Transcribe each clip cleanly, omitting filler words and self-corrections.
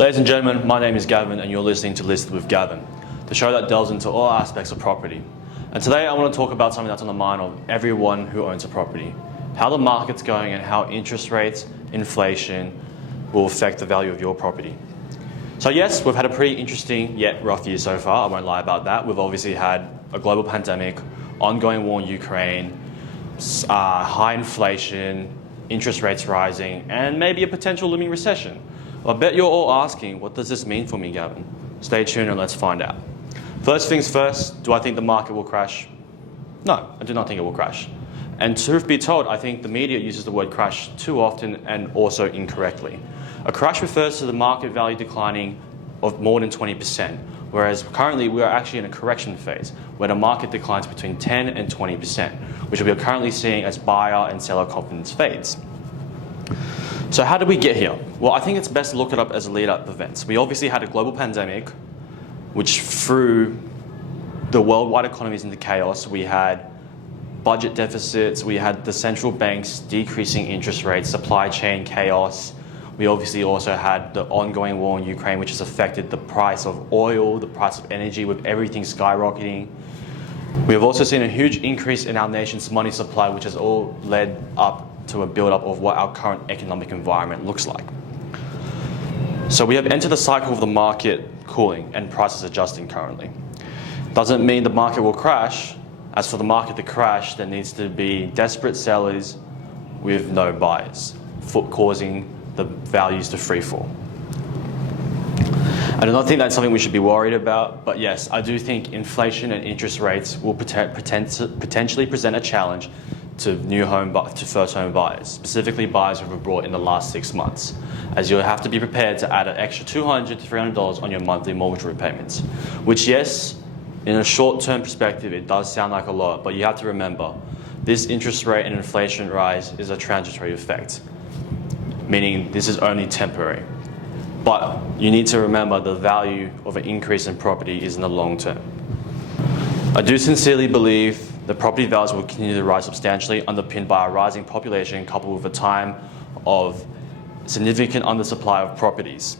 Ladies and gentlemen, my name is Gavin and you're listening to Listed with Gavin, the show that delves into all aspects of property. And today I want to talk about something that's on the mind of everyone who owns a property. How the market's going and how interest rates, inflation will affect the value of your property. So yes, we've had a pretty interesting yet rough year so far, I won't lie about that. We've obviously had a global pandemic, ongoing war in Ukraine, high inflation, interest rates rising, and maybe a potential looming recession. I bet you're all asking, what does this mean for me, Gavin? Stay tuned and let's find out. First things first, do I think the market will crash? No, I do not think it will crash. And truth be told, I think the media uses the word crash too often and also incorrectly. A crash refers to the market value declining of more than 20%, whereas currently we are actually in a correction phase where the market declines between 10 and 20%, which we are currently seeing as buyer and seller confidence fades. So how did we get here? Well, I think it's best to look it up as lead-up events. We obviously had a global pandemic, which threw the worldwide economies into chaos. We had budget deficits, we had the central banks decreasing interest rates, supply chain chaos. We obviously also had the ongoing war in Ukraine, which has affected the price of oil, the price of energy, with everything skyrocketing. We have also seen a huge increase in our nation's money supply, which has all led up to a build-up of what our current economic environment looks like. So we have entered the cycle of the market cooling and prices adjusting currently. Doesn't mean the market will crash. As for the market to crash, there needs to be desperate sellers with no buyers, causing the values to free fall. I do not think that's something we should be worried about, but yes, I do think inflation and interest rates will potentially present a challenge to first home buyers, specifically buyers who were brought in the last 6 months, as you'll have to be prepared to add an extra $200 to $300 on your monthly mortgage repayments, which yes, in a short-term perspective, it does sound like a lot, but you have to remember, this interest rate and inflation rise is a transitory effect, meaning this is only temporary. But you need to remember the value of an increase in property is in the long term. I do sincerely believe the property values will continue to rise substantially, underpinned by a rising population coupled with a time of significant undersupply of properties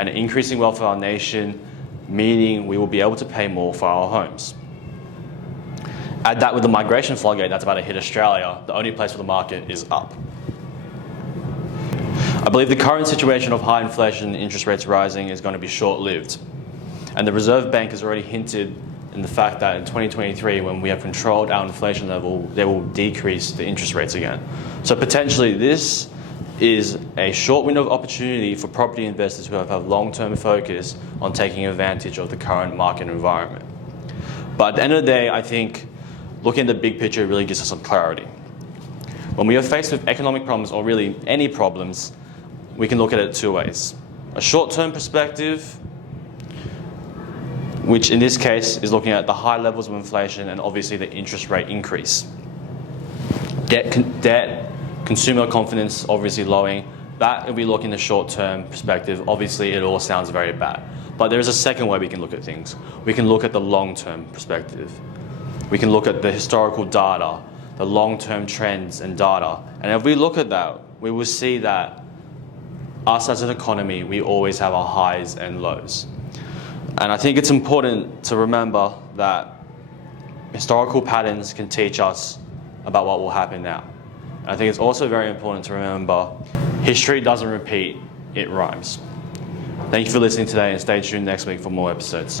and an increasing wealth of our nation, meaning we will be able to pay more for our homes. Add that with the migration floodgate that's about to hit Australia, the only place where the market is up. I believe the current situation of high inflation and interest rates rising is going to be short-lived. And the Reserve Bank has already hinted in the fact that in 2023, when we have controlled our inflation level, they will decrease the interest rates again. So potentially this is a short window of opportunity for property investors who have a long-term focus on taking advantage of the current market environment. But at the end of the day, I think looking at the big picture really gives us some clarity. When we are faced with economic problems, or really any problems, we can look at it two ways. A short-term perspective, which in this case is looking at the high levels of inflation and obviously the interest rate increase. Debt, consumer confidence obviously lowering. That, if we look in the short-term perspective, obviously it all sounds very bad. But there is a second way we can look at things. We can look at the long-term perspective. We can look at the historical data, the long-term trends and data. And if we look at that, we will see that us as an economy, we always have our highs and lows. And I think it's important to remember that historical patterns can teach us about what will happen now. And I think it's also very important to remember history doesn't repeat, it rhymes. Thank you for listening today and stay tuned next week for more episodes.